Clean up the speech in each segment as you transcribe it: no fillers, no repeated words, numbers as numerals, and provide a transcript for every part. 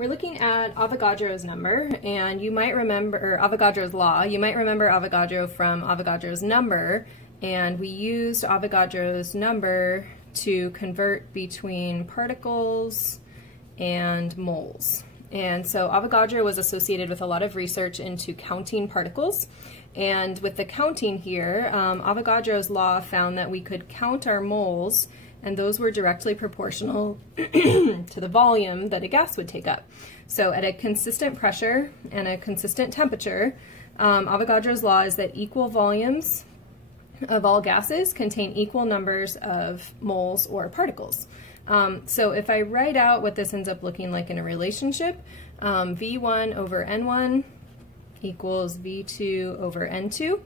We're looking at Avogadro's number, and you might remember, or Avogadro's law, you might remember Avogadro from Avogadro's number, and we used Avogadro's number to convert between particles and moles. And so Avogadro was associated with a lot of research into counting particles, and with the counting here, Avogadro's law found that we could count our moles, and those were directly proportional to the volume that a gas would take up. So at a consistent pressure and a consistent temperature, Avogadro's law is that equal volumes of all gases contain equal numbers of moles or particles. So if I write out what this ends up looking like in a relationship, V1 over N1 equals V2 over N2.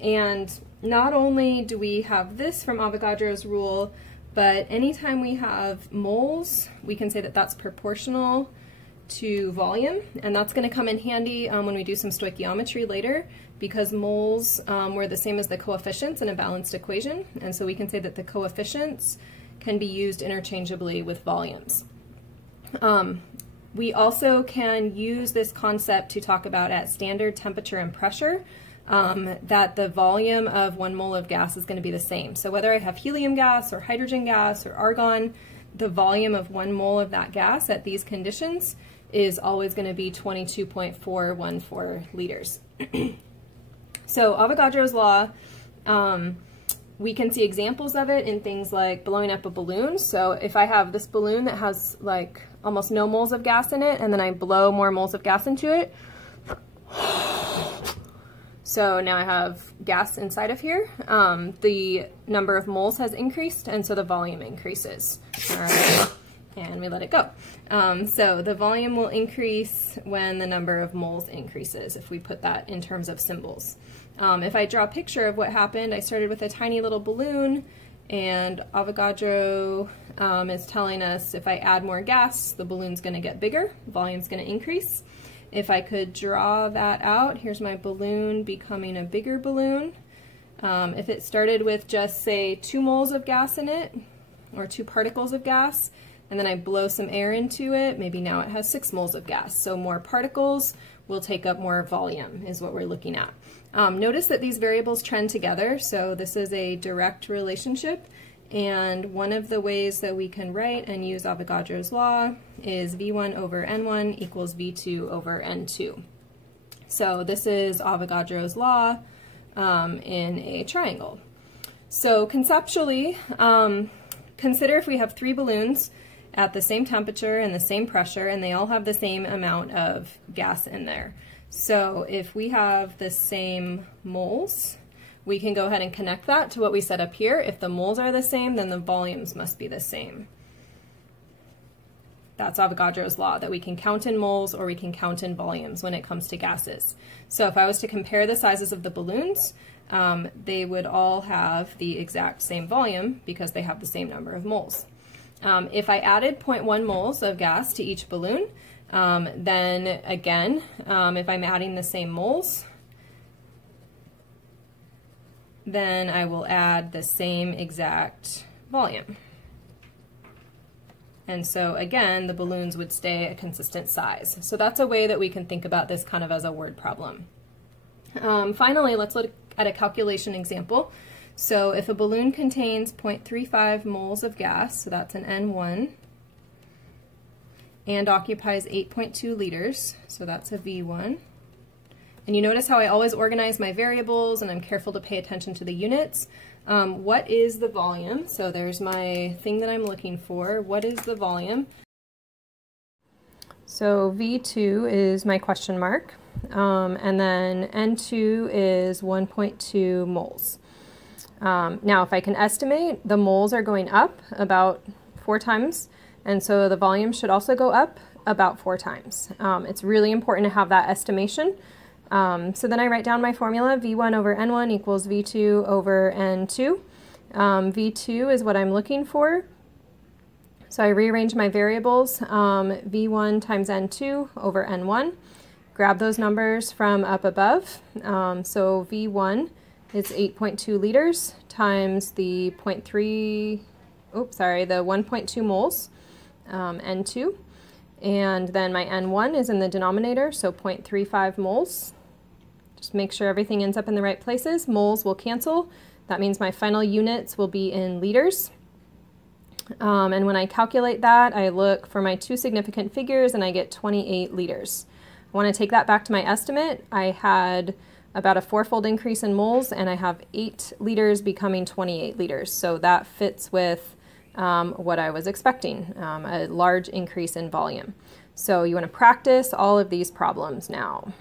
And not only do we have this from Avogadro's rule, but anytime we have moles, we can say that that's proportional to volume, and that's going to come in handy when we do some stoichiometry later, because moles were the same as the coefficients in a balanced equation, and so we can say that the coefficients can be used interchangeably with volumes. We also can use this concept to talk about at standard temperature and pressure, that the volume of 1 mole of gas is going to be the same. So whether I have helium gas or hydrogen gas or argon, the volume of 1 mole of that gas at these conditions is always going to be 22.414 liters. So Avogadro's law, we can see examples of it in things like blowing up a balloon. So if I have this balloon that has like almost no moles of gas in it, and then I blow more moles of gas into it, so now I have gas inside of here. The number of moles has increased, and so the volume increases. All right, and we let it go. So the volume will increase when the number of moles increases, if we put that in terms of symbols. If I draw a picture of what happened, I started with a tiny little balloon, and Avogadro is telling us if I add more gas, the balloon's going to get bigger, volume's going to increase. If I could draw that out, here's my balloon becoming a bigger balloon. If it started with just, say, 2 moles of gas in it, or 2 particles of gas, and then I blow some air into it, maybe now it has 6 moles of gas. So more particles will take up more volume, is what we're looking at. Notice that these variables trend together, so this is a direct relationship. And one of the ways that we can write and use Avogadro's law is V1 over N1 equals V2 over N2. So this is Avogadro's law in a triangle. So conceptually, consider if we have 3 balloons at the same temperature and the same pressure, and they all have the same amount of gas in there. So if we have the same moles, we can go ahead and connect that to what we set up here. If the moles are the same, then the volumes must be the same. That's Avogadro's law, that we can count in moles or we can count in volumes when it comes to gases. So if I was to compare the sizes of the balloons, they would all have the exact same volume because they have the same number of moles. If I added 0.1 moles of gas to each balloon, then again, if I'm adding the same moles, then I will add the same exact volume. And so again, the balloons would stay a consistent size. So that's a way that we can think about this kind of as a word problem. Finally, let's look at a calculation example. So if a balloon contains 0.35 moles of gas, so that's an N1, and occupies 8.2 liters, so that's a V1. And you notice how I always organize my variables and I'm careful to pay attention to the units. What is the volume? So there's my thing that I'm looking for. What is the volume? So V2 is my question mark, and then N2 is 1.2 moles. Now if I can estimate, the moles are going up about 4 times, and so the volume should also go up about 4 times. It's really important to have that estimation. So then I write down my formula, V1 over N1 equals V2 over N2. V2 is what I'm looking for. So I rearrange my variables, V1 times N2 over N1. Grab those numbers from up above. So V1 is 8.2 liters times the 1.2 moles, N2. And then my N1 is in the denominator, so 0.35 moles. Just make sure everything ends up in the right places. Moles will cancel. That means my final units will be in liters. And when I calculate that, I look for my two significant figures and I get 28 liters. I want to take that back to my estimate. I had about a 4-fold increase in moles and I have 8 liters becoming 28 liters. So that fits with what I was expecting, a large increase in volume. So you want to practice all of these problems now.